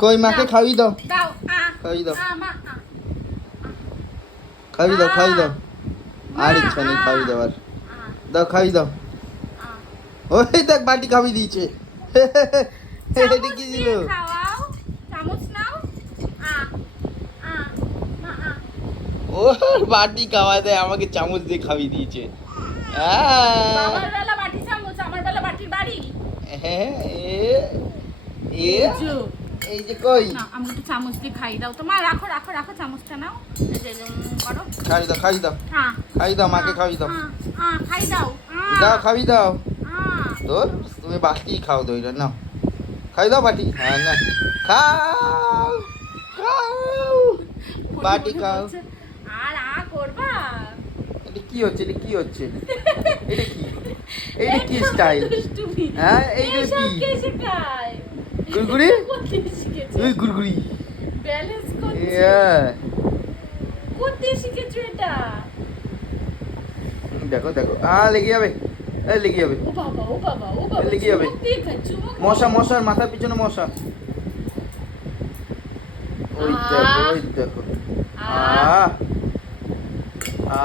কই মাকে খাইয়ে দাও, দাও খাইয়ে দাও, মা খাইয়ে দাও, খাইয়ে দাও। আর ইচ্ছা নেই খাইয়ে দেওয়ার। দাও খাইয়ে দাও। ওই দেখ বাটি খাইয়ে দিয়েছে। এটা কি ছিল? খাওয়াও, চামচ নাও। ও বাটি খাওয়া দেয়, আমাকে চামচ দিয়ে খাইয়ে দিয়েছে। বাবার বেলা বাটি চামচ, আমার বেলা বাটির বাড়ি। হ্যাঁ এই যে কই না আমাকে একটু চামচ দিয়ে খাইয়ে দাও তো মা। রাখো রাখো রাখো, চামচটা নাও। এই যে করো। খাইয়ে দাও, খাইয়ে দাও, হ্যাঁ খাইয়ে দাও, মাকে খাইয়ে দাও। খাইয়ে দাও। দাও খাইয়ে দাও। তোর তুমি বাটি খাও দইটা নাও, খাই দাও বাটি। হ্যাঁ না খাও, খাও বাটি খাও। আর করবা? এটা কি হচ্ছে, এটা কি হচ্ছে, এটা কি, এটা কি স্টাইল? হ্যাঁ এইটা কি গুড়গুড়ি? তুই গুড়গুড়ি ব্যালেন্স করতে শিখেছো এটা? দেখো দেখো লেগে যাবে, লেগে যাবে, ও বাবা ও বাবা ও বাবা, লেগে যাবে। মশা, মশার মাথার পিছনে মশা। ওই দেখো, ওই দেখো। আ